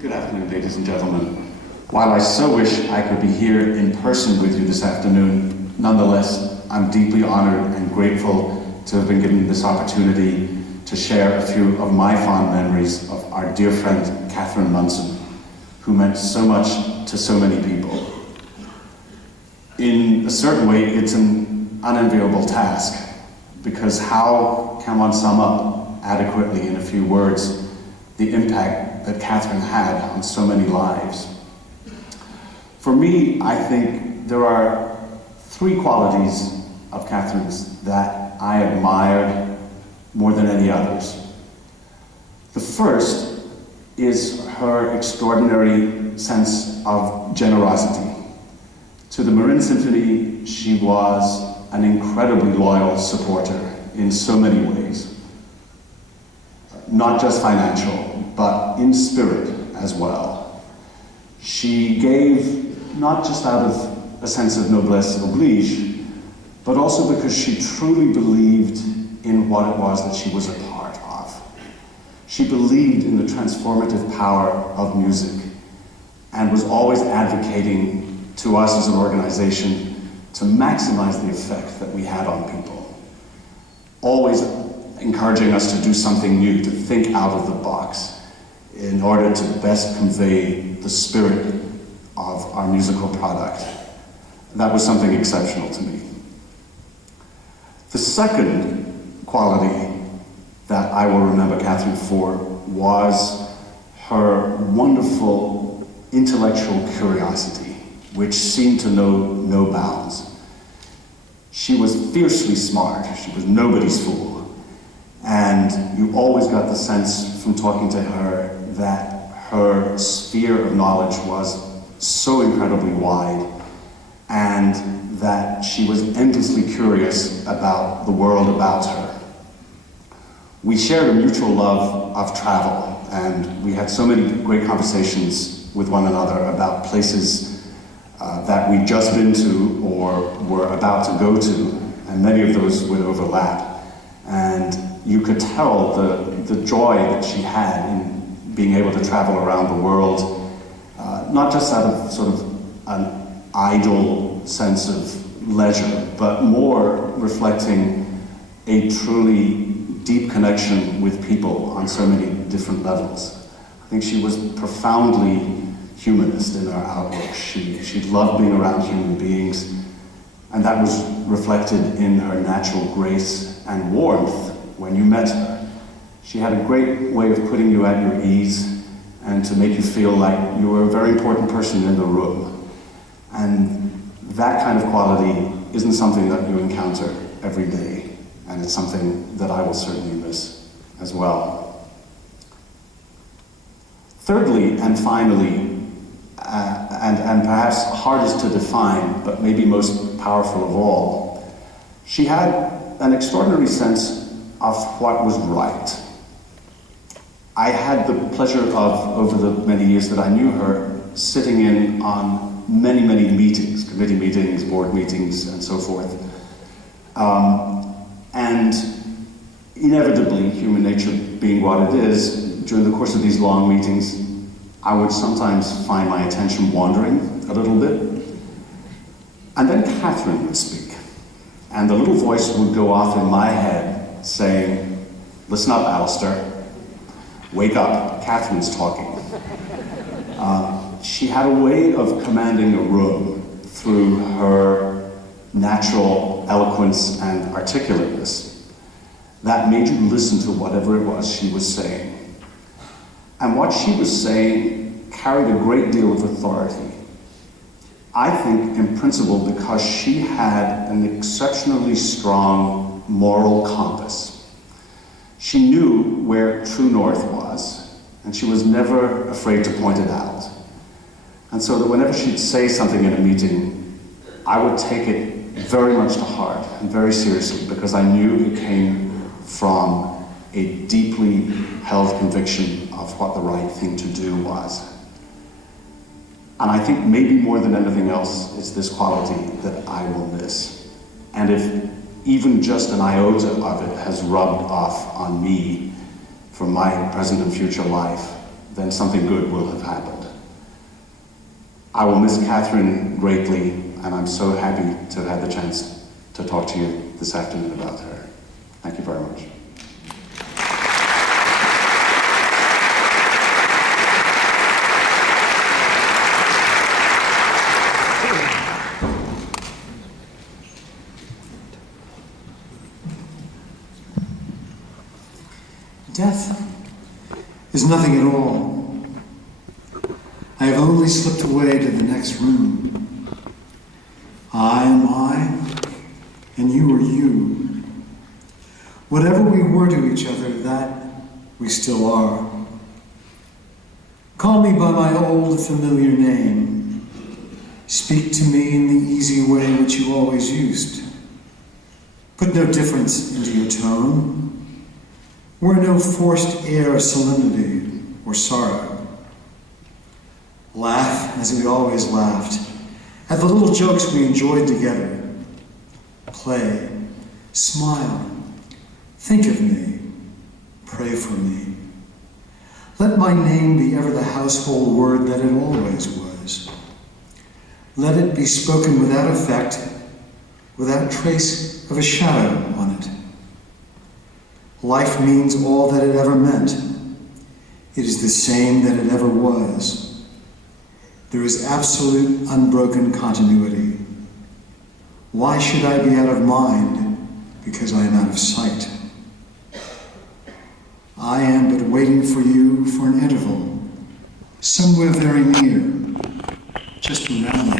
Good afternoon, ladies and gentlemen. While I so wish I could be here in person with you this afternoon, nonetheless, I'm deeply honored and grateful to have been given this opportunity to share a few of my fond memories of our dear friend, Catherine Munson, who meant so much to so many people. In a certain way, it's an unenviable task, because how can one sum up adequately in a few words the impact that Catherine had on so many lives? For me, I think there are three qualities of Catherine's that I admired more than any others. The first is her extraordinary sense of generosity. To the Marin Symphony, she was an incredibly loyal supporter in so many ways. Not just financial, but in spirit as well. She gave not just out of a sense of noblesse oblige, but also because she truly believed in what it was that she was a part of. She believed in the transformative power of music and was always advocating to us as an organization to maximize the effect that we had on people. Always encouraging us to do something new, to think out of the box in order to best convey the spirit of our musical product. That was something exceptional to me. The second quality that I will remember Catherine for was her wonderful intellectual curiosity, which seemed to know no bounds. She was fiercely smart. She was nobody's fool. And you always got the sense from talking to her that her sphere of knowledge was so incredibly wide, and that she was endlessly curious about the world about her. We shared a mutual love of travel, and we had so many great conversations with one another about places that we'd just been to or were about to go to, and many of those would overlap. And you could tell the joy that she had in being able to travel around the world, not just out of sort of an idle sense of leisure, but more reflecting a truly deep connection with people on so many different levels. I think she was profoundly humanist in her outlook. She loved being around human beings, and that was reflected in her natural grace and warmth when you met her. She had a great way of putting you at your ease and to make you feel like you were a very important person in the room. And that kind of quality isn't something that you encounter every day, and it's something that I will certainly miss as well. Thirdly, and finally, and perhaps hardest to define, but maybe most powerful of all, she had an extraordinary sense of what was right. I had the pleasure of, over the many years that I knew her, sitting in on many, many meetings, committee meetings, board meetings, and so forth. And inevitably, human nature being what it is, during the course of these long meetings, I would sometimes find my attention wandering a little bit. And then Catherine would speak, and the little voice would go off in my head saying, "Listen up, Alistair. Wake up, Catherine's talking." She had a way of commanding a room through her natural eloquence and articulateness that made you listen to whatever it was she was saying. And what she was saying carried a great deal of authority. I think, in principle, because she had an exceptionally strong moral compass. She knew where true north was, and she was never afraid to point it out. And so that whenever she'd say something in a meeting, I would take it very much to heart and very seriously, because I knew it came from a deeply held conviction of what the right thing to do was. And I think maybe more than anything else, it's this quality that I will miss. And if even just an iota of it has rubbed off on me for my present and future life, then something good will have happened. I will miss Catherine greatly, and I'm so happy to have had the chance to talk to you this afternoon about her. Thank you very much. Death is nothing at all. I have only slipped away to the next room. I am I, and you are you. Whatever we were to each other, that we still are. Call me by my old familiar name. Speak to me in the easy way which you always used. Put no difference into your tone. Wear no forced air of solemnity or sorrow. Laugh as we always laughed, at the little jokes we enjoyed together. Play, smile, think of me, pray for me. Let my name be ever the household word that it always was. Let it be spoken without effect, without trace of a shadow on it. Life means all that it ever meant. It is the same that it ever was. There is absolute, unbroken continuity. Why should I be out of mind because I am out of sight? I am but waiting for you for an interval, somewhere very near, just around me.